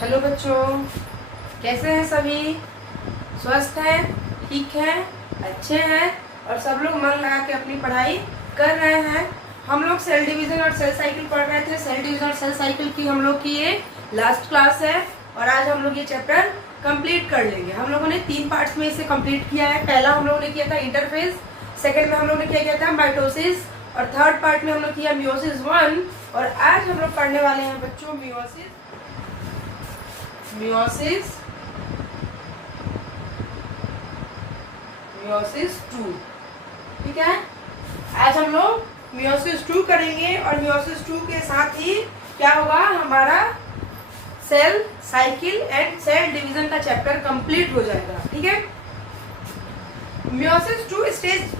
Hello बच्चों, कैसे हैं सभी? स्वस्थ हैं, ठीक हैं, अच्छे हैं और सब लोग मन लगा के अपनी पढ़ाई कर रहे हैं। हम लोग सेल डिवीजन और सेल साइकिल पढ़ रहे थे। सेल डिवीजन और सेल साइकिल की हम लोग की ये लास्ट क्लास है और आज हम लोग ये चैप्टर कंप्लीट कर लेंगे। हम लोगों ने 3 पार्ट्स में इसे कंप्लीट किया है। पहला हम लोगों ने किया था इंटरफेज, सेकेंड में हम लोगों ने क्या किया था माइटोसिस और थर्ड पार्ट में हम लोग किया मियोसिस 1 और आज हम लोग पढ़ने वाले हैं बच्चों मियोसिस 2। ठीक है, आज हम लोग मियोसिस 2 करेंगे और मियोसिस 2 के साथ ही क्या होगा, हमारा cell cycle and cell division का चैप्टर कंप्लीट हो जाएगा। ठीक है, मियोसिस 2 स्टेज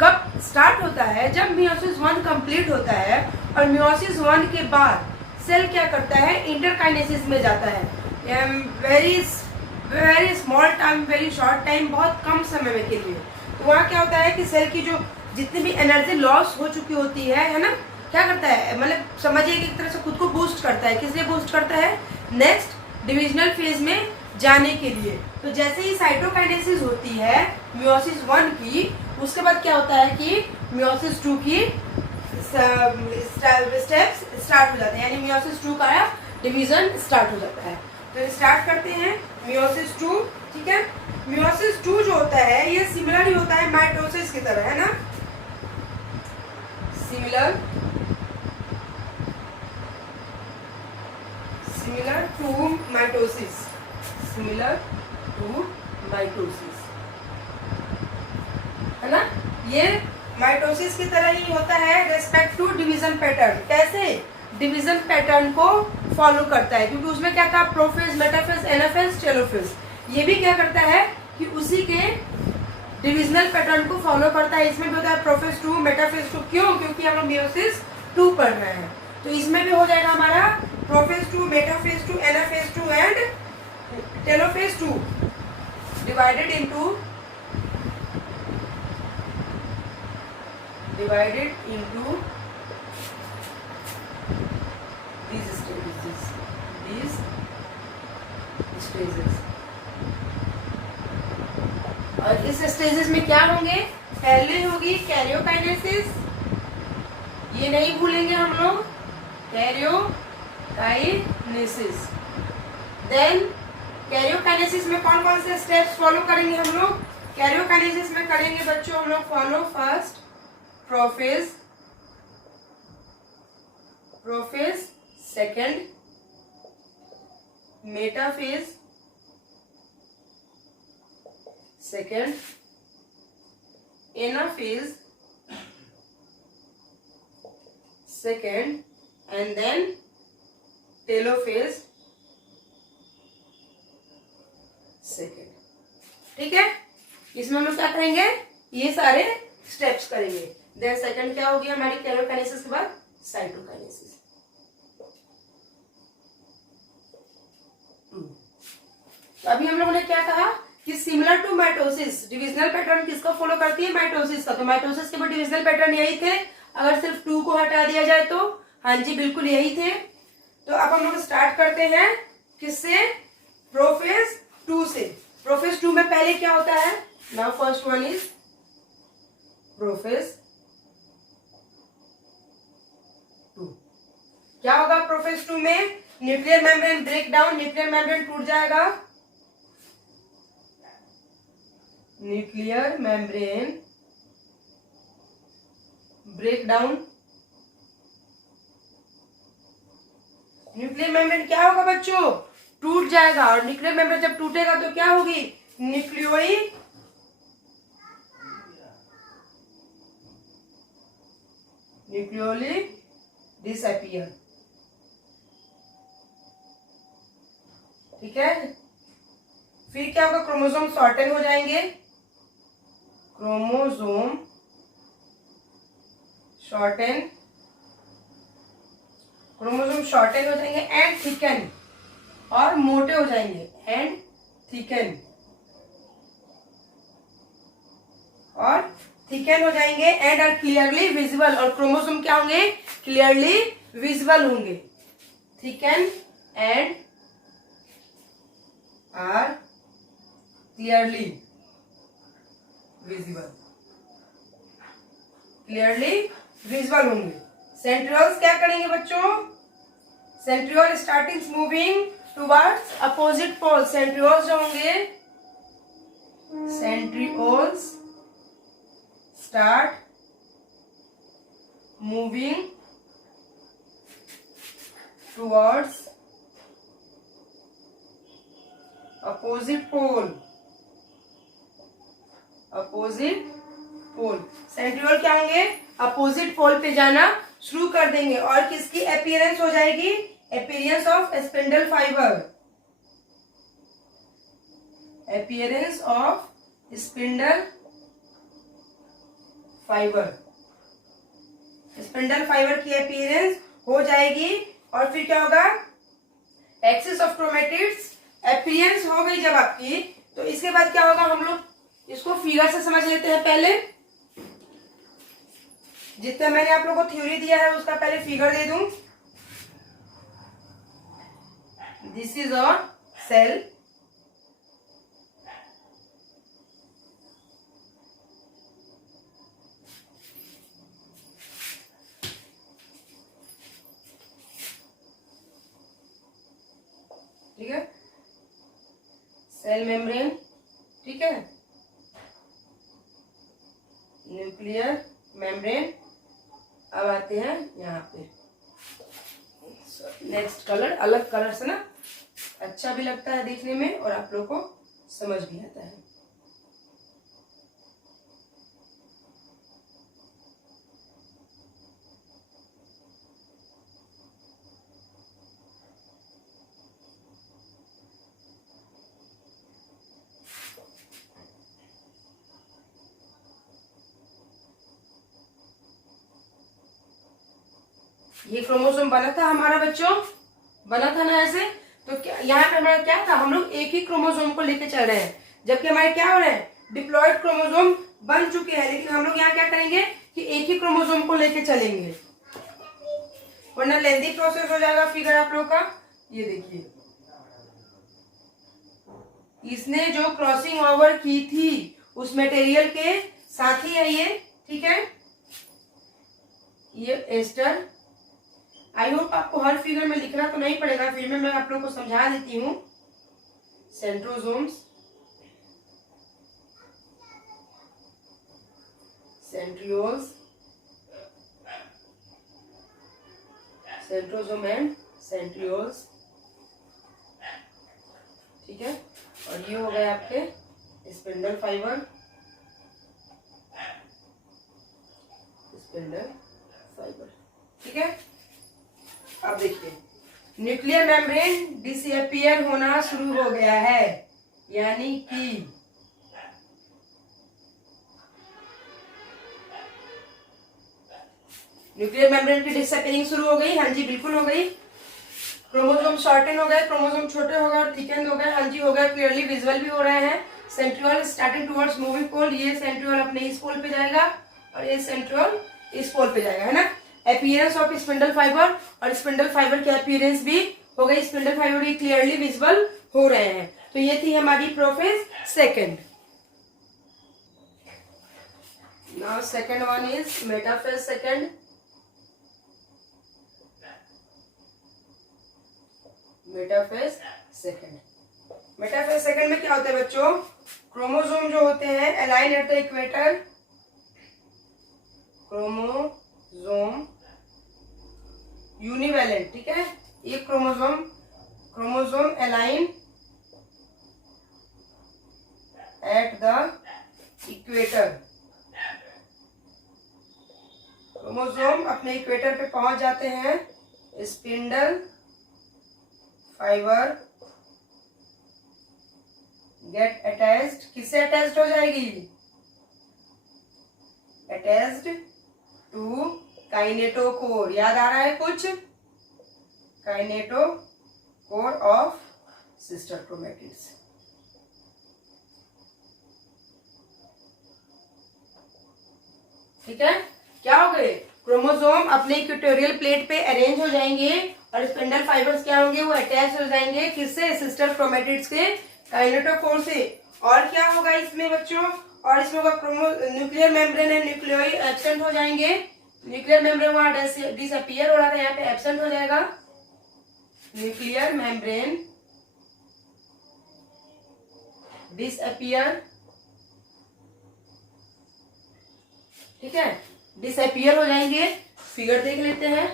कब स्टार्ट होता है? जब मियोसिस 1 कंप्लीट होता है और मियोसिस 1 के बाद सेल क्या करता है, इंटरकाइनेसिस में जाता है। Very small time, very short time, बहुत कम समय में के लिए। तो वहाँ क्या होता है कि सेल की जो जितनी भी एनर्जी लॉस हो चुकी होती है ना, क्या करता है, मतलब समझिए कि एक तरह से खुद को बूस्ट करता है। किस लिए बूस्ट करता है? नेक्स्ट डिविजनल फेज में जाने के लिए। तो जैसे ही साइटोकाइनेसिस होती है मियोसिस 1 की, उसके बाद क्या होता है कि मियोसिस 2 की स्टेप्स स्टार्ट हो जाते हैं, यानी मियोसिस 2 का डिवीजन स्टार्ट हो जाता है। तो स्टार्ट करते हैं मियोसिस 2। ठीक है, मियोसिस 2 जो होता है ये सिमिलर ही होता है माइटोसिस की तरह, है ना, सिमिलर टू माइटोसिस, है ना। ये माइटोसिस की तरह ही होता है रेस्पेक्ट टू डिवीजन पैटर्न। कैसे? डिवीजन पैटर्न को फॉलो करता है, क्योंकि उसमें क्या था, प्रोफेज, मेटाफेज, एनाफेज, टेलोफेज। ये भी क्या करता है कि उसी के डिविजनल पैटर्न को फॉलो करता है। इसमें भी होता है प्रोफेज 2, मेटाफेज 2। क्यों? क्योंकि हम लोग मियोसिस 2 पढ़ रहे हैं। तो इसमें भी हो जाएगा हमारा prophase 2, metaphase 2, anaphase 2 and telophase 2 divided into these stages। और इस स्टेजेस में क्या होंगे? पहले होगी कैरियोकाइनेसिस, ये नहीं भूलेंगे हम लोग, कैरियोकाइनेसिस। देन कैरियोकाइनेसिस में कौन कौन से स्टेप्स फॉलो करेंगे हम लोग? कैरियोकाइनेसिस में करेंगे बच्चों हम लोग follow first prophase, second metaphase, second anaphase, second and then telophase, second. ठीक है, इसमें हम लोग क्या करेंगे, ये सारे स्टेप्स करेंगे। देन सेकेंड क्या होगी हमारी कैरियोकाइनेसिस के बाद? साइटोकाइनेसिस। तो अभी हम लोगों ने क्या कहा कि similar to mitosis, divisional pattern किसका फॉलो करती है? माइटोसिस का। तो माइटोसिस के भी डिविजनल पैटर्न यही थे, अगर सिर्फ 2 को हटा दिया जाए तो। हाँ जी, बिल्कुल यही थे। तो अब हम लोग स्टार्ट करते हैं किससे? प्रोफेज 2 से। प्रोफेज 2 में पहले क्या होता है? Now first one is prophase 2। क्या होगा प्रोफेज 2 में? Nuclear membrane break down, nuclear membrane टूट जाएगा, nuclear membrane break down. Nuclear membrane क्या होगा बच्चों? टूट जाएगा। और न्यूक्लियर मेम्ब्रेन जब टूटेगा तो क्या होगी? Nucleoli disappear. ठीक है, फिर क्या होगा? क्रोमोसोम शॉर्टन हो जाएंगे, क्रोमोसोम शॉर्टन हो जाएंगे एंड थिकन, और मोटे हो जाएंगे एंड थिकन, हो जाएंगे एंड आर क्लियरली विजिबल। और क्रोमोसोम क्या होंगे? क्लियरली विजिबल होंगे। Thicken and are clearly visible, clearly visible होंगे। सेंट्रियोल्स क्या करेंगे बच्चों? Centriole starting moving towards opposite pole. Centrioles जो होंगे, centrioles start moving towards opposite pole, opposite pole. Centriole क्या होंगे? अपोजिट पोल पे जाना शुरू कर देंगे और किसकी अपीयरेंस हो जाएगी? Appearance of spindle fibre, appearance of spindle fibre, spindle fibre की अपीयरेंस हो जाएगी। और फिर क्या होगा? एक्सिस ऑफ क्रोमेटिड्स अपीयरेंस हो गई जब आपकी, तो इसके बाद क्या होगा? हम लोग इसको फिगर से समझ लेते हैं। पहले जितना मैंने आप लोगों को थ्योरी दिया है उसका पहले फिगर दे दूं। दिस इज अ सेल, ठीक है, सेल मेम्ब्रेन, ठीक है, न्यूक्लियर मेम्ब्रेन। अब आते हैं यहाँ पे नेक्स्ट कलर, अलग कलर से ना अच्छा भी लगता है देखने में और आप लोग को समझ भी आता है। ये क्रोमोसोम बना था हमारा बच्चों, बना था ना ऐसे। तो क्या यहाँ पे हमारा क्या था? हम लोग एक ही क्रोमोसोम को लेके चल रहे हैं, जबकि हमारे क्या हो रहे हैं? डिप्लॉयड क्रोमोसोम बन चुके हैं। लेकिन हम लोग यहाँ क्या करेंगे कि एक ही क्रोमोसोम को लेके चलेंगे, वरना लेंथी प्रोसेस हो जाएगा फिगर आप लोग का। ये देखिए, इसने जो क्रॉसिंग ओवर की थी उस मटेरियल के साथ ही है ये, ठीक है। ये एस्टर, आई होप आपको हर फिगर में लिखना तो नहीं पड़ेगा, फिर मैं आप लोगों को समझा देती हूँ। Centrosomes, centrioles, centrosome and centrioles, ठीक है। और ये हो गए आपके स्पिंडल फाइबर, स्पिंडल फाइबर, ठीक है। अब देखिए, न्यूक्लियर मेम्ब्रेन डिसअपियर होना शुरू हो गया है, यानी कि न्यूक्लियर मेम्ब्रेन की डिसअपियरिंग शुरू हो गई। हाँ जी, बिल्कुल हो गई। क्रोमोसोम शॉर्टन हो गए, क्रोमोसोम छोटे हो गए और थिकन हो गए। हाँ जी, हो गए, क्लियरली विजुअल भी हो रहे हैं। सेंट्रियोल स्टार्टिंग टुवर्ड्स मूविंग पोल, ये सेंट्रियोल अपने इस पोल पे जाएगा और ये सेंट्रियोल इस पोल पे जाएगा, है ना। अपीयरेंस ऑफ स्पिंडल फाइबर, और स्पिंडल फाइबर के अपीयरेंस भी हो गई, स्पिंडल फाइबर भी क्लियरली विजिबल हो रहे हैं। तो ये थी हमारी prophase second. Now second one is metaphase second. Metaphase second, metaphase second में क्या होता है बच्चों? क्रोमोसोम जो होते हैं align at the equator, chromosome univalent, ठीक है। एक chromosome align at the equator, chromosome अपने इक्वेटर पे पहुंच जाते हैं। स्पिंडल फाइबर गेट अटैच्ड, किससे अटैच्ड हो जाएगी? अटैच्ड टू काइनेटोकोर, याद आ रहा है कुछ? काइनेटोकोर ऑफ सिस्टर क्रोमैटिड्स, ठीक है। क्या हो गए? क्रोमोसोम अपने इक्वेटोरियल प्लेट पे अरेंज हो जाएंगे और स्पिंडल फाइबर्स क्या होंगे? वो अटैच हो जाएंगे किससे? सिस्टर क्रोमैटिड्स के काइनेटोकोर से। और क्या होगा इसमें बच्चों, और इसमें होगा न्यूक्लियर मेम्ब्रेन है, न्यूक्लियोइड एब्सेंट हो जाएंगे। न्यूक्लियर मेम्ब्रेन वहां डिसअपियर हो रहा था, यहाँ पे एब्सेंट हो जाएगा। न्यूक्लियर मेम्ब्रेन डिसअपियर, ठीक है, डिसअपियर हो जाएंगे। फिगर देख लेते हैं।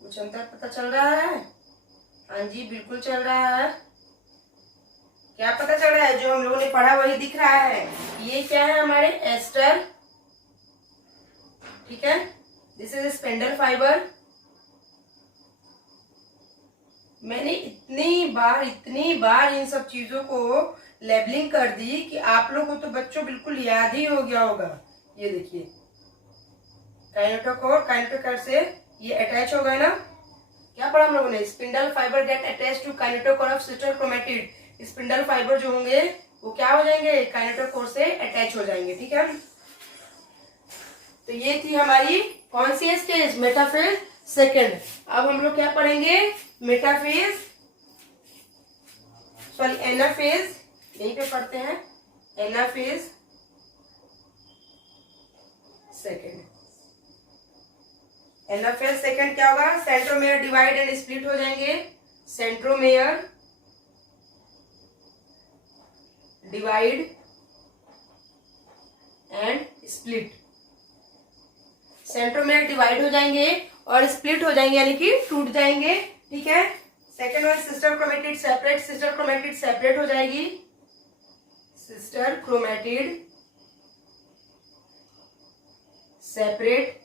कुछ अंतर पता चल रहा है? हाँ जी, बिल्कुल चल रहा है। क्या पता चल रहा है? जो हम लोगों ने पढ़ा वही दिख रहा है। ये क्या है हमारे एस्टर, ठीक है, दिस इज स्पेंडल फाइबर। मैंने इतनी बार इन सब चीजों को लेबलिंग कर दी कि आप लोगों को तो बच्चों बिल्कुल याद ही हो गया होगा। ये देखिए, काइनेटोकोर से ये अटैच हो गए ना। क्या पढ़ा हम लोगों ने? Spindle fibre get attach to kinetochore of sister chromatid. Spindle fibre जो होंगे वो क्या हो जाएंगे? काइनेटोकोर से अटैच हो जाएंगे, ठीक है। तो ये थी हमारी कौन सी स्टेज? Metaphase second. अब हम लोग क्या पढ़ेंगे? मेटाफेज, सॉरी एनाफेज, यहीं पे पढ़ते हैं। Anaphase second. एनाफेज सेकेंड क्या होगा? सेंट्रोमेयर डिवाइड एंड स्प्लिट हो जाएंगे। Centromere divide and split. Centromere divide हो जाएंगे और स्प्लिट हो जाएंगे, यानी कि टूट जाएंगे, ठीक है। Second one sister chromatid separate. Sister chromatid separate हो जाएगी। Sister chromatid separate.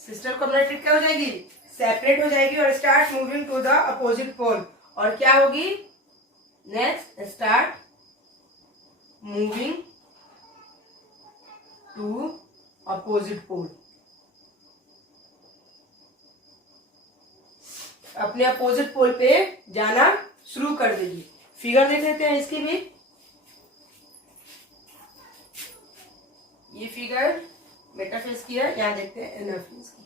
Sister chromatid क्या हो जाएगी? सेपरेट हो जाएगी और start moving to the opposite pole. और क्या होगी? Next start moving to opposite pole. अपने अपोजिट पोल पे जाना शुरू कर देगी। फिगर देख लेते हैं इसकी भी। ये फिगर मेटाफेज की है, यहाँ देखते हैं एनाफेज की।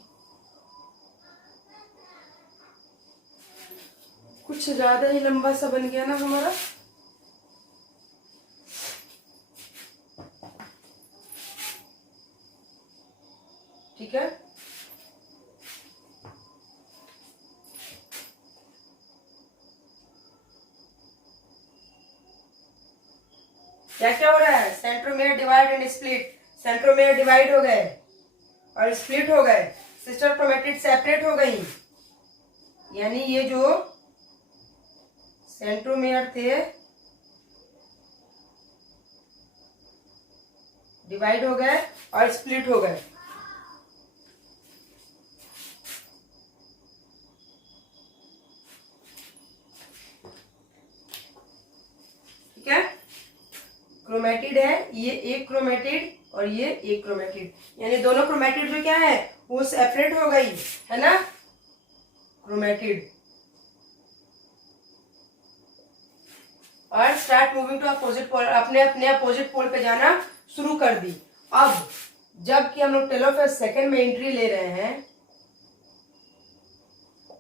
कुछ ज्यादा ही लंबा सा बन गया ना हमारा। ठीक है, क्या क्या हो रहा है? Centromere divide and split. Centromere divide हो गए और स्प्लिट हो गए। सिस्टर क्रोमेटिड सेपरेट हो गई, यानी ये जो सेंट्रोमेयर थे डिवाइड हो गए और स्प्लिट हो गए। ठीक है, क्रोमेटिड है, ये एक क्रोमेटिड और ये एक क्रोमेटिड, यानी दोनों क्रोमेटिड जो क्या है वो सेपरेट हो गई है ना, क्रोमेटिड। और start moving to opposite pole, अपने अपने अपोजिट पोल पे जाना शुरू कर दी। अब जबकि हम लोग टेलोफेज सेकेंड में एंट्री ले रहे हैं,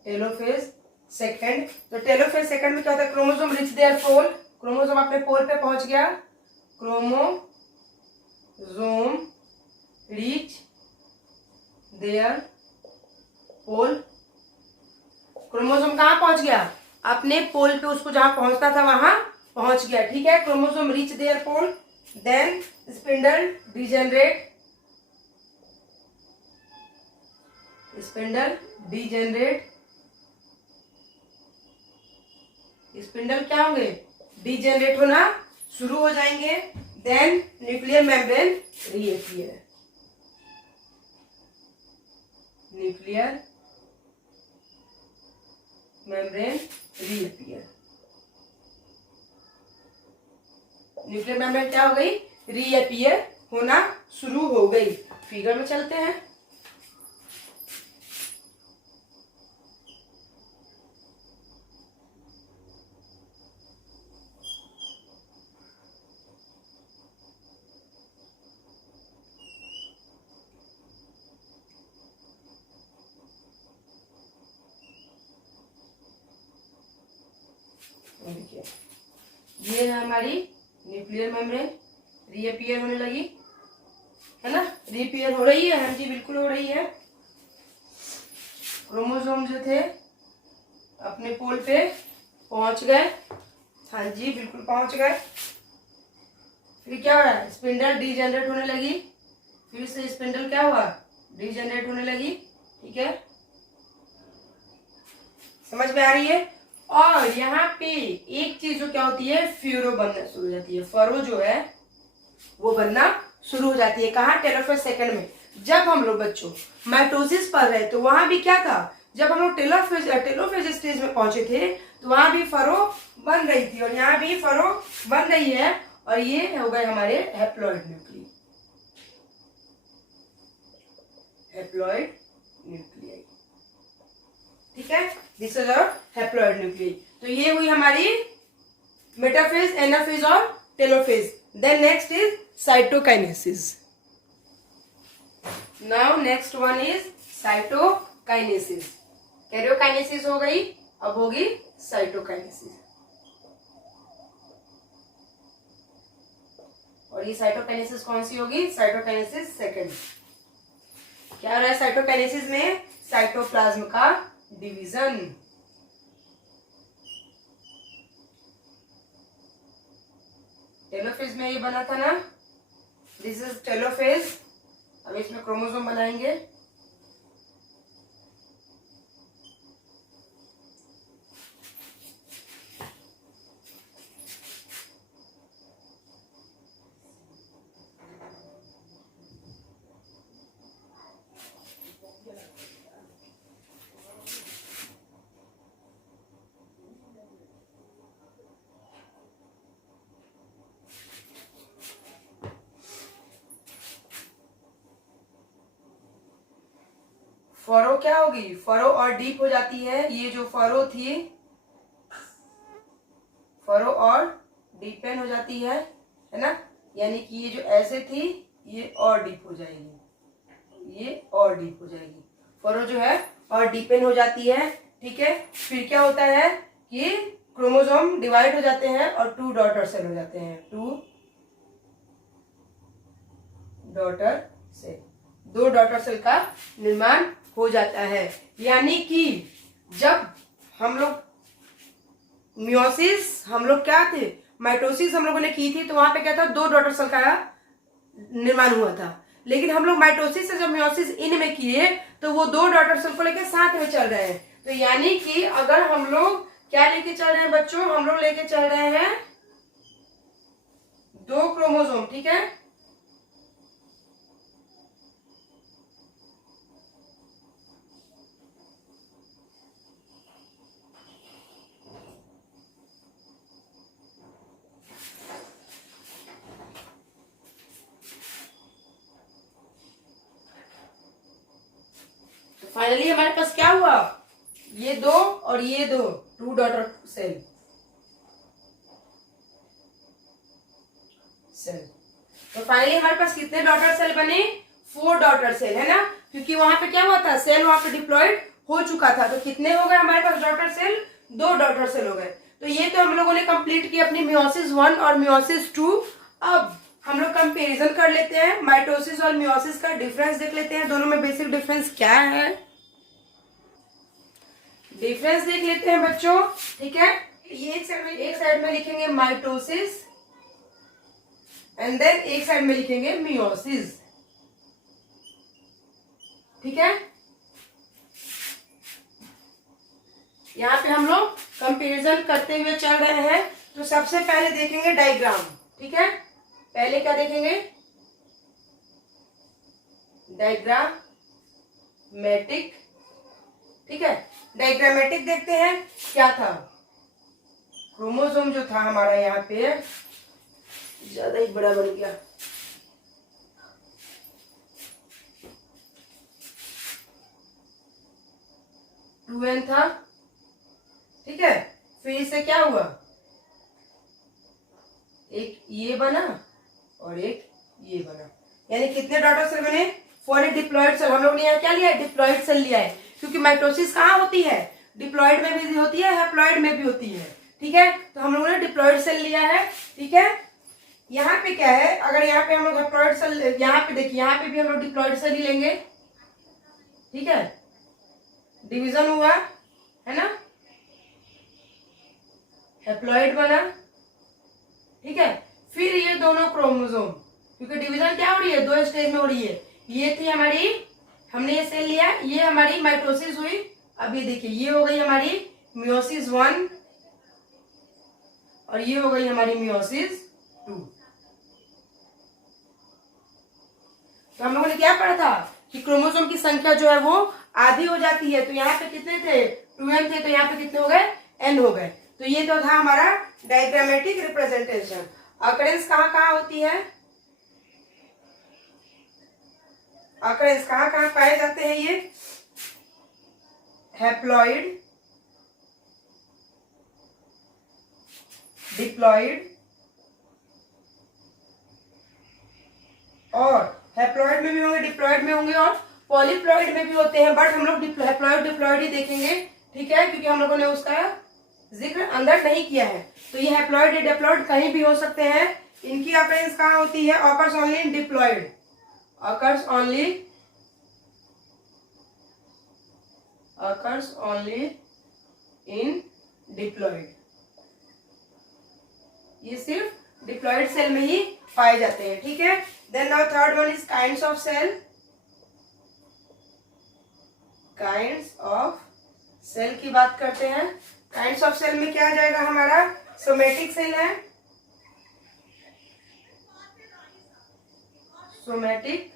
टेलोफेज सेकेंड, तो टेलोफेज सेकेंड में क्या होता है? Chromosome reach their pole, chromosome अपने पोल पे पहुंच गया। Chromosome reach their pole, chromosome कहाँ पहुंच गया? अपने पोल पे, उसको जहां पहुंचता था वहां पहुंच गया। ठीक है, chromosome reach their pole, then spindle degenerate, spindle degenerate, spindle क्या होंगे? डिजेनरेट होना शुरू हो जाएंगे, then nuclear membrane reappear, nuclear membrane reappear. Nuclear membrane क्या हो गई, रीअपियर होना शुरू हो गई। फिगर में चलते हैं। देखिए ये है हमारी न्यूक्लियर मेम्ब्रेन, रीअपियर होने लगी है ना, रीअपियर हो रही है। हाँ जी बिल्कुल हो रही है। क्रोमोसोम जो थे अपने पोल पे पहुंच गए। हाँ जी बिल्कुल पहुंच गए। फिर क्या हो रहा है, स्पिंडल डीजेनरेट होने लगी। फिर से स्पिंडल क्या हुआ, डीजेनरेट होने लगी। ठीक है, समझ में आ रही है। और यहाँ पे एक चीज जो क्या होती है, फ्यूरो बनना शुरू हो जाती है। फरो जो है वो बनना शुरू हो जाती है। कहाँ, टेलोफेज सेकंड में। जब हम लोग बच्चों माइटोसिस पढ़ रहे तो वहां भी क्या था, जब हम लोग टेलोफेज स्टेज में पहुंचे थे तो वहां भी फरो बन रही थी, और यहाँ भी फरो बन रही है। और ये हो गए हमारे हैप्लॉइड न्यूक्लियाई, हैप्लॉइड न्यूक्लियाई। ठीक है, this is our haploid nuclei. तो ये हुई हमारी मेटाफेज, एनाफेज और telophase. Then next is cytokinesis. Now next one is cytokinesis. Karyokinesis हो गई, अब होगी साइटोकाइनेसिस। और ये साइटोकाइनेसिस कौन सी होगी, साइटोकाइनेसिस सेकंड। क्या हो रहा है साइटोकाइनेसिस में, साइटोप्लाज्म का डिवीजन। टेलोफेज में ये बना था ना, दिस इज टेलोफेज। अब इसमें क्रोमोसोम बनाएंगे। फरो क्या होगी, फरो और डीप हो जाती है। ये जो फरो थी, फरो और डीपेन हो जाती है ना। यानी कि ये जो ऐसे थी ये और डीप हो जाएगी, ये और डीप हो जाएगी। फरो जो है और डीपेन हो जाती है। ठीक है, फिर क्या होता है कि क्रोमोसोम डिवाइड हो जाते हैं और 2 डॉटर सेल हो जाते हैं। 2 डॉटर सेल, 2 डॉटर सेल का निर्माण हो जाता है। यानी कि जब हम लोग मियोसिस, हम लोग क्या थे, माइटोसिस हम लोगों ने की थी, तो वहां पे क्या था, 2 डॉटर सेल का निर्माण हुआ था। लेकिन हम लोग माइटोसिस से जब मियोसिस इन में किए तो वो 2 डॉटर सेल को लेकर साथ में चल रहे हैं। तो यानी कि अगर हम लोग क्या लेके चल रहे हैं बच्चों, हम लोग लेके चल रहे हैं 2 क्रोमोसोम। ठीक है, फाइनली हमारे पास क्या हुआ, ये 2 और ये 2, 2 डॉटर सेल। तो फाइनली हमारे पास कितने डॉटर सेल बने, 4 डॉटर सेल, है ना। क्योंकि वहां पे क्या हुआ था, सेल वहां पे डिप्लॉयड हो चुका था। तो कितने हो गए हमारे पास डॉटर सेल, 2 डॉटर सेल हो गए। तो ये तो हम लोगों ने कंप्लीट किया अपनी मियोसिस 1 और मियोसिस 2। अब हम लोग कंपेरिजन कर लेते हैं, माइटोसिस और मियोसिस का डिफरेंस देख लेते हैं, दोनों में बेसिक डिफरेंस क्या है, डिफरेंस देख लेते हैं बच्चों। ठीक है, ये एक साइड में लिखेंगे माइटोसिस एंड देन एक साइड में लिखेंगे मियोसिस। ठीक है, यहाँ पे हम लोग कंपैरिजन करते हुए चल रहे हैं। तो सबसे पहले देखेंगे डायग्राम। ठीक है, पहले क्या देखेंगे, डायग्रामेटिक। ठीक है, डायग्रामेटिक देखते हैं क्या था। क्रोमोसोम जो था हमारा यहाँ पे ज्यादा ही बड़ा बन गया। टू एन था, ठीक है, फिर इससे क्या हुआ, एक ये बना और एक ये बना, यानी कितने डॉटर सेल बने, 4 डिप्लॉइड सेल। हम लोग ने यहाँ क्या लिया है, डिप्लॉइड सेल लिया है, क्योंकि माइटोसिस कहाँ होती है, डिप्लॉइड में भी होती है, हैप्लॉइड में भी होती है। ठीक है, तो हम लोगों ने डिप्लॉइड सेल लिया है। ठीक है, यहाँ पे क्या है, अगर यहाँ पे हम लोग हैप्लॉइड सेल, यहाँ पे देखिए, यहाँ पे भी हम लोग डिप्लॉइड सेल ही लेंगे। ठीक है, डिवीजन हुआ है ना, हैप्लॉइड बना। ठीक है, फिर ये दोनों क्रोमोसोम, क्योंकि डिवीजन क्या हो रही है, 2 स्टेज में हो रही है। ये थी हमारी, हमने ये सेल लिया, ये हमारी माइटोसिस हुई। अब ये देखिए, ये हो गई हमारी मियोसिस 1 और ये हो गई हमारी मियोसिस 2। तो हम लोगों ने क्या पढ़ा था कि क्रोमोसोम की संख्या जो है वो आधी हो जाती है। तो यहाँ पे कितने थे, 2n थे, तो यहाँ पे कितने हो गए, n हो गए। तो ये तो था हमारा डायग्रामेटिक रिप्रेजेंटेशन। अकरेंस कहाँ कहाँ होती है, अकरेंस कहाँ कहाँ पाए जाते हैं, ये हैप्लॉइड, डिप्लॉइड और हैप्लॉइड में भी होंगे, डिप्लॉइड में होंगे और पॉलीप्लॉइड में भी होते हैं, बट हम लोग हैप्लॉइड डिप्लॉइड ही देखेंगे। ठीक है, क्योंकि हम लोगों ने उसका जिक्र अंदर नहीं किया है। तो ये हैप्लॉइड या डिप्लॉइड कहीं भी हो सकते हैं। इनकी अपीयरेंस कहाँ होती है, occurs only in diploid, occurs only in diploid. ये सिर्फ डिप्लॉइड सेल में ही पाए जाते हैं। ठीक है, then now third one is kinds of cell. Kinds of cell की बात करते हैं। काइंड्स ऑफ सेल में क्या आ जाएगा हमारा, सोमेटिक सेल है, सोमेटिक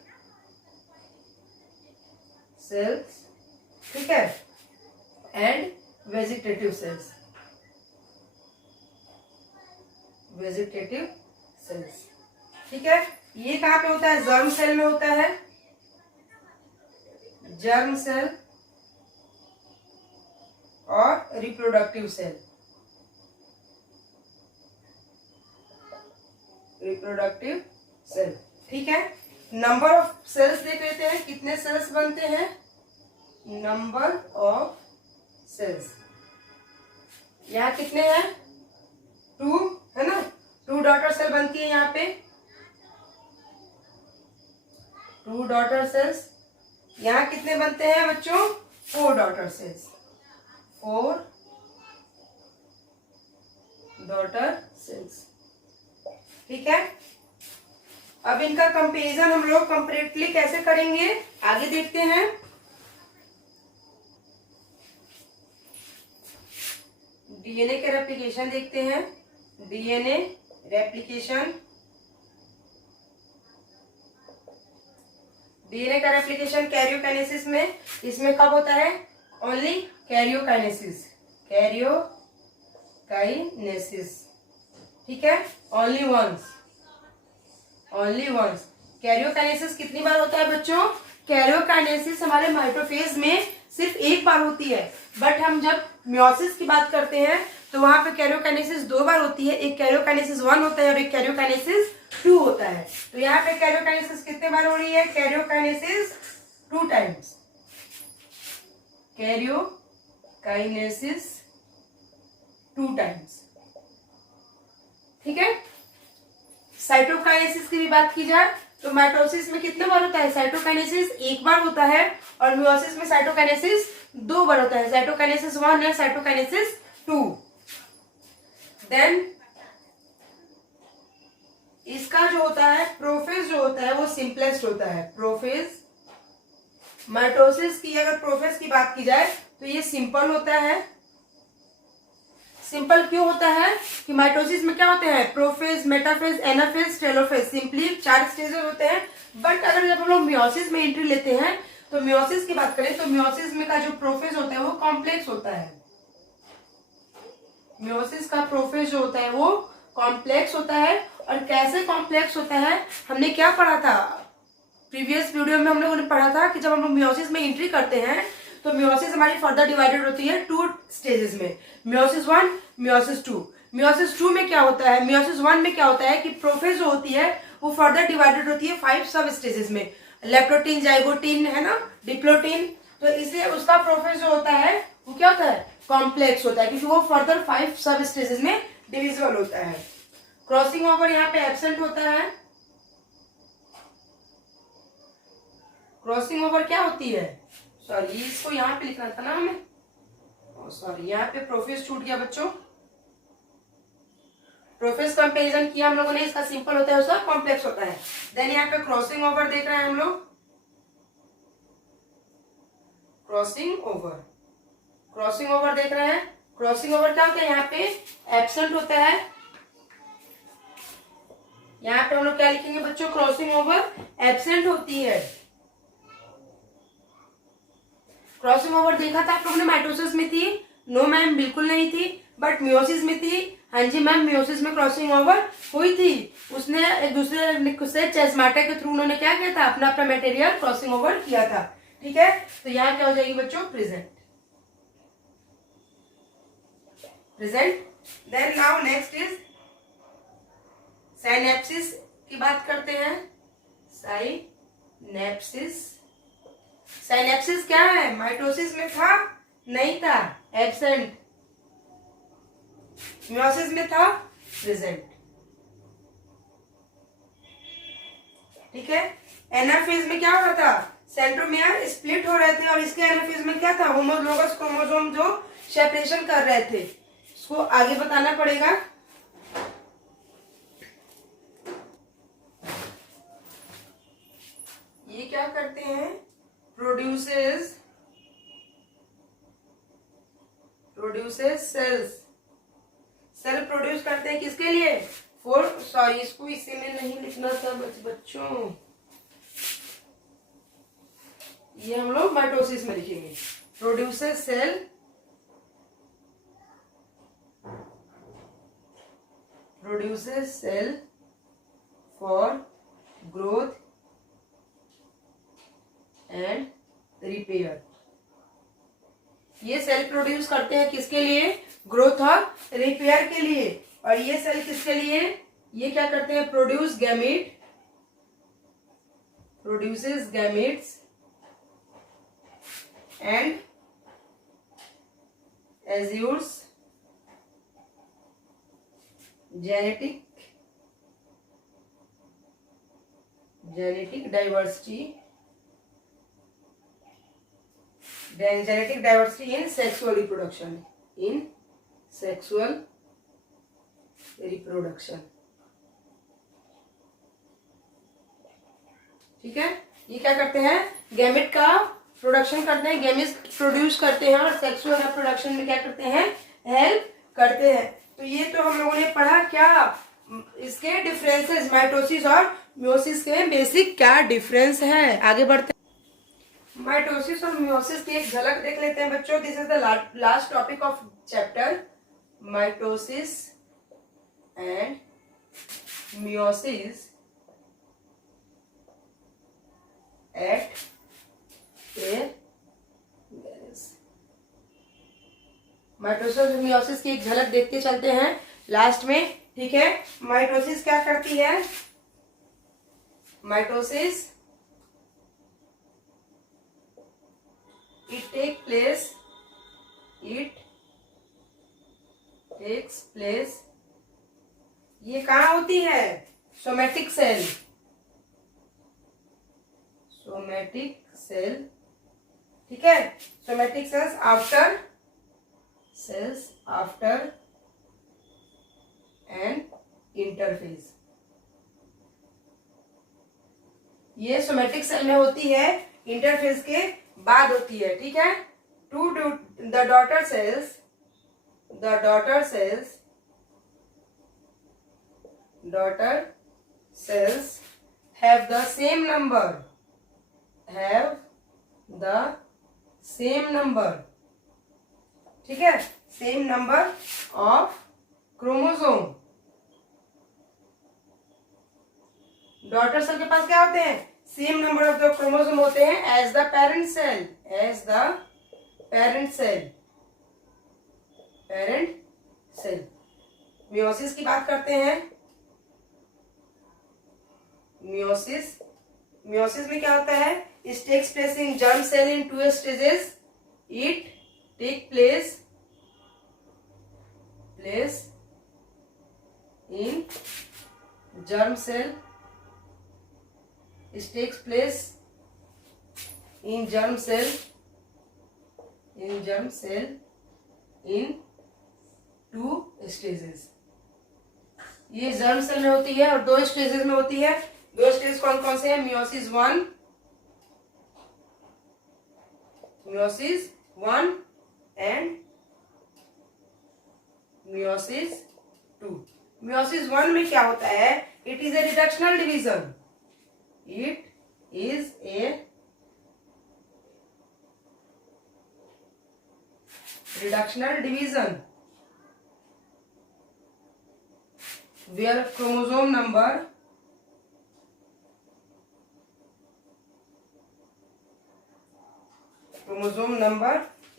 सेल्स, ठीक है, and vegetative cells, vegetative cells. ठीक है, ये कहाँ पे होता है, जर्म सेल में होता है, जर्म सेल और रिप्रोडक्टिव सेल, रिप्रोडक्टिव सेल। ठीक है, नंबर ऑफ सेल्स देख लेते हैं, कितने सेल्स बनते हैं, नंबर ऑफ सेल्स। यहाँ कितने हैं, 2 है ना, 2 डॉटर सेल बनती है यहाँ पे, 2 डॉटर सेल्स। यहाँ कितने बनते हैं बच्चों, 4 डॉटर सेल्स, 4 डॉटर सेल्स। ठीक है, अब इनका कंपैरिजन हम लोग कंपैरेटिवली कैसे करेंगे, आगे देखते हैं। डीएनए के रेप्लिकेशन देखते हैं, डीएनए रेप्लिकेशन। डीएनए का रेप्लिकेशन कैरियोकाइनेसिस में, इसमें कब होता है, ओनली कैरियोकाइनेसिस, कैरियोकाइनेसिस। ठीक है, only once, only once. Karyokinesis कितनी बार होता है बच्चों, कैरियोकाइनेसिस हमारे माइटोफेज में सिर्फ एक बार होती है, बट हम जब मियोसिस की बात करते हैं तो वहां पे कैरियोकाइनेसिस 2 बार होती है। एक कैरियोकाइनेसिस 1 होता है और एक कैरियोकाइनेसिस 2 होता है। तो यहाँ पे कैरियोकाइनेसिस कितने बार हो रही है, कैरियोकाइनेसिस 2 टाइम्स, कैरियोकाइनेसिस 2 टाइम्स। ठीक है, साइटोकाइनेसिस की भी बात की जाए तो माइटोसिस में कितने बार होता है, साइटोकाइनेसिस 1 बार होता है और मियोसिस में साइटोकाइनेसिस 2 बार होता है, साइटोकाइनेसिस 1 और साइटोकाइनेसिस 2। देन इसका जो होता है प्रोफेज जो होता है वो सिंपलेस्ट होता है, प्रोफेज। माइटोसिस की अगर प्रोफेज की बात की जाए तो ये सिंपल होता है, सिंपल क्यों होता है कि माइटोसिस में क्या होते हैं, prophase, metaphase, anaphase, telophase, simply 4 stages होते हैं। बट अगर जब हम लोग मियोसिस में एंट्री लेते हैं तो मियोसिस की बात करें तो मियोसिस में का जो प्रोफेज होता है वो कॉम्प्लेक्स होता है। मियोसिस का प्रोफेज जो होता है वो कॉम्प्लेक्स होता है। और कैसे कॉम्प्लेक्स होता है, हमने क्या पढ़ा था प्रीवियस वीडियो में, हम लोगों ने पढ़ा था कि जब हम लोग मियोसिस में एंट्री करते हैं तो मियोसिस हमारी फर्दर डिवाइडेड होती है 2 स्टेजेस में, मियोसिस 1, मियोसिस 2। मियोसिस 2 में क्या होता है, मियोसिस 1 में क्या होता है कि प्रोफेज जो होती है वो फर्दर डिवाइडेड होती है 5 सब स्टेजेस में, लेप्टोटीन, जाइगोटीन, है ना, डिप्लोटीन। तो इसलिए उसका प्रोफेज जो होता है वो क्या होता है, कॉम्प्लेक्स होता है, क्योंकि वो फर्दर 5 सब स्टेजेस में डिविजिबल होता है। क्रॉसिंग ओवर यहाँ पे एब्सेंट होता है। क्रॉसिंग ओवर क्या होती है, सॉरी इसको यहाँ पे लिखना था ना हमें, सॉरी यहाँ पे प्रोफेज छूट गया बच्चों। प्रोफेज कंपेरिजन किया हम लोगों ने, इसका सिंपल होता है, उसका कॉम्प्लेक्स होता है। देन यहाँ पे क्रॉसिंग ओवर देख रहे हैं हम लोग, क्रॉसिंग ओवर, क्रॉसिंग ओवर देख रहे हैं। क्रॉसिंग ओवर क्या होता है, यहाँ पे एब्सेंट होता है। यहाँ पे हम लोग क्या लिखेंगे बच्चों, क्रॉसिंग ओवर एब्सेंट होती है। क्रॉसिंग ओवर देखा था आप लोगों ने, माइटोसिस में थी? नो मैम, बिल्कुल नहीं थी, बट मियोसिस में थी। हाँ जी मैम, मियोसिस में क्रॉसिंग ओवर हुई थी। उसने एक दूसरे से चेस्माटा के थ्रू उन्होंने क्या किया था, अपना अपना मटेरियल क्रॉसिंग ओवर किया था। ठीक है, तो यहाँ क्या हो जाएगी बच्चों, present, present. Then now next is synapsis की बात करते हैं। साइनेप्सिस, साइनेप्सिस क्या है, माइटोसिस में था? नहीं था, एब्सेंट। मियोसिस में था, प्रेजेंट। ठीक है, एनाफेज में क्या हो रहा था, सेंट्रोमियर स्प्लिट हो रहे थे, और इसके एनाफेज में क्या था, होमोलोगस क्रोमोसोम जो सेपरेशन कर रहे थे। इसको आगे बताना पड़ेगा। ये क्या करते हैं, प्रोड्यूसेस सेल्स, सेल प्रोड्यूस करते हैं किसके लिए, फॉर, सॉरी इसको इसी में नहीं लिखना था बच्चों, ये हम लोग माइटोसिस में लिखेंगे। Produces cell for growth and repair. ये सेल प्रोड्यूस करते हैं किसके लिए, ग्रोथ और रिपेयर के लिए। और ये सेल किसके लिए, ये क्या करते हैं, produces gametes and ensures genetic diversity in sexual reproduction, ठीक है। ये क्या करते हैं, गैमेट का प्रोडक्शन करते हैं, गैमेट प्रोड्यूस करते हैं, और सेक्सुअल रिप्रोडक्शन में क्या करते हैं, हेल्प करते हैं। तो ये तो हम लोगों ने पढ़ा क्या, इसके डिफरेंसेस, माइटोसिस और मियोसिस के बेसिक क्या डिफरेंस है। आगे बढ़ते हैं, माइटोसिस और मियोसिस की एक झलक देख लेते हैं बच्चों। This is the last topic of chapter, mitosis and meiosis at mitosis और मियोसिस की एक झलक देखते चलते हैं लास्ट में, ठीक है। माइटोसिस क्या करती है, माइटोसिस it takes place, ये कहाँ होती है, सोमेटिक सेल, ठीक है। Somatic cells after and interphase, ये सोमेटिक सेल में होती है, इंटरफेज के बाद होती है, ठीक है। Two the daughter cells the daughter cells have the same number, ठीक है, same number of chromosome. Daughter cell के पास क्या होते हैं, same number of the chromosome होते हैं as the parent cell. Meiosis की बात करते हैं। मियोसिस में क्या होता है, it takes place in germ cell in 2 stages. It take place in germ cell. It takes place in germ cell in 2 stages. ये जर्म सेल में होती है और 2 स्टेजेस में होती है। 2 स्टेज कौन कौन से हैं, मियोसिस 1 एंड मियोसिस 2। मियोसिस 1 में क्या होता है, it is a reductional division. where chromosome number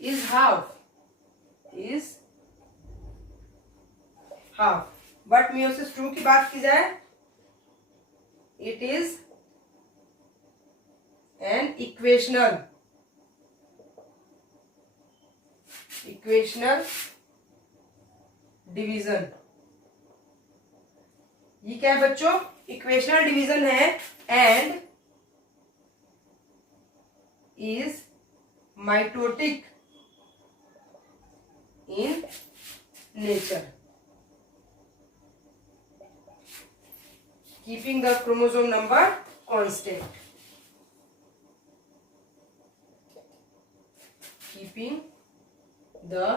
is half। But meiosis 2 की बात की जाए, it is an equational division. ये क्या है बच्चों, इक्वेशनल डिवीजन है and is mitotic in nature, keeping the chromosome number constant। keeping the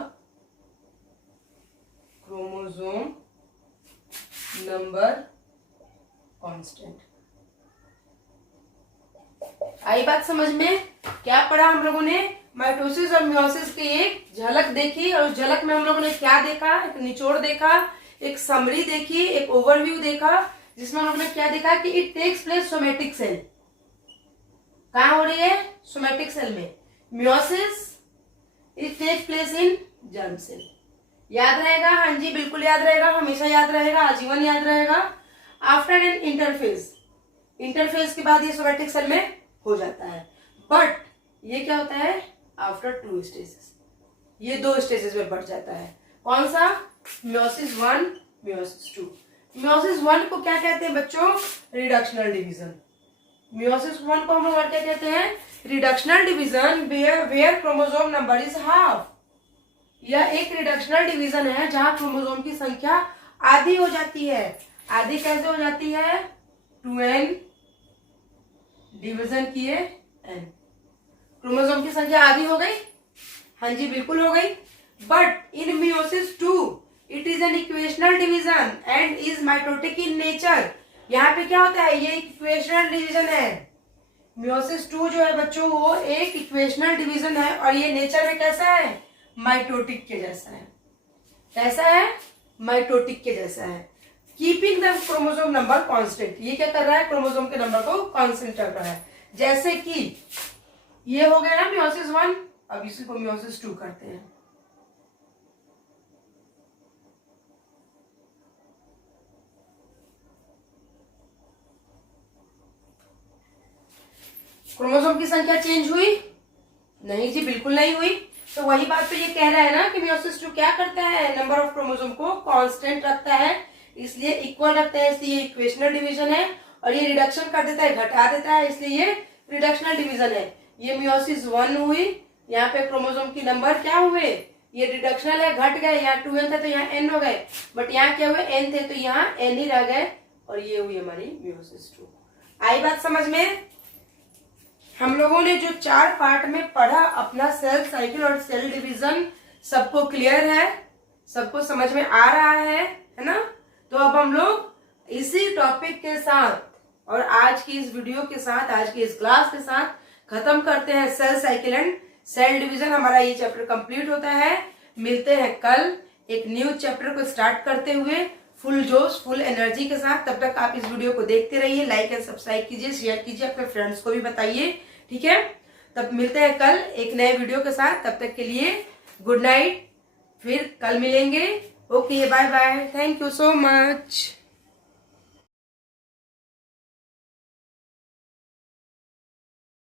chromosome number constant। आई बात समझ में? क्या पढ़ा हम लोगों ने, माइटोसिस और मियोसिस की एक झलक देखी, और उस झलक में हम लोगों ने क्या देखा, एक निचोड़ देखा, एक समरी देखी, एक ओवरव्यू देखा, जिसमें हम लोगों ने क्या देखा कि it takes place somatic cell. कहाँ हो रही है, सोमेटिक सेल में। Meiosis it takes place in germ cell. याद रहेगा? हाँ जी, बिल्कुल याद रहेगा, हमेशा याद रहेगा, आजीवन याद रहेगा। आफ्टर एन इंटरफेज के बाद ये सोमेटिक सेल में हो जाता है। बट ये क्या होता है, आफ्टर 2 स्टेजेस, ये 2 स्टेजेस में बढ़ जाता है। कौन सा, मियोसिस 1, मियोसिस 2। मियोसिस 1 को क्या कहते हैं बच्चों, रिडक्शनल डिवीजन। मियोसिस 1 को हम लोग क्या कहते हैं, reductional division where chromosome number is half. यह एक रिडक्शनल डिवीजन है जहां क्रोमोसोम की संख्या आधी हो जाती है। आधी कैसे हो जाती है, 2n डिवीजन किए n। क्रोमोसोम की संख्या आधी हो गई, हाँ जी बिल्कुल हो गई। But in meiosis 2 it is an equational division and is mitotic in nature. यहाँ पे क्या होता है, ये इक्वेशनल डिवीजन है। मियोसिस 2 जो है बच्चों, वो एक इक्वेशनल डिवीजन है और ये नेचर में कैसा है, माइटोटिक के जैसा है। कैसा है, माइटोटिक के जैसा है। Keeping the chromosome number constant, ये क्या कर रहा है, क्रोमोसोम के नंबर को कांस्टेंट रख रहा है। जैसे कि ये हो गया ना मियोसिस 1, अब इसी को मियोसिस 2 करते हैं। क्रोमोसोम की संख्या चेंज हुई? नहीं जी, बिल्कुल नहीं हुई। तो वही बात तो ये कह रहा है ना कि मियोसिस 2 क्या करता है, नंबर ऑफ क्रोमोसोम को कांस्टेंट रखता है, इसलिए इक्वल रखता है, इसलिए ये इक्वेशनल डिवीजन है। और ये रिडक्शन कर देता है, घटा देता है, इसलिए ये रिडक्शनल डिवीजन है। ये मियोसिस 1 हुई, यहाँ पे क्रोमोसोम की नंबर क्या हुए, ये रिडक्शनल है, घट गए। यहाँ 2n थे तो यहाँ n हो गए, बट यहाँ क्या हुए, n थे तो यहाँ n ही रह गए, और ये हुई हमारी मियोसिस 2। आई बात समझ में? हम लोगों ने जो 4 पार्ट में पढ़ा अपना सेल साइकिल और सेल डिवीजन, सबको क्लियर है? सबको समझ में आ रहा है ना? तो अब हम लोग इसी टॉपिक के साथ और आज की इस वीडियो के साथ, आज की इस क्लास के साथ खत्म करते हैं cell cycle and cell division. हमारा ये चैप्टर कंप्लीट होता है। मिलते हैं कल एक न्यू चैप्टर को स्टार्ट करते हुए फुल जोश, फुल एनर्जी के साथ। तब तक आप इस वीडियो को देखते रहिए, लाइक एंड सब्सक्राइब कीजिए, शेयर कीजिए, अपने फ्रेंड्स को भी बताइए, ठीक है? तब मिलते हैं कल एक नए वीडियो के साथ। तब तक के लिए गुड नाइट, फिर कल मिलेंगे। Okay, bye bye, thank you so much.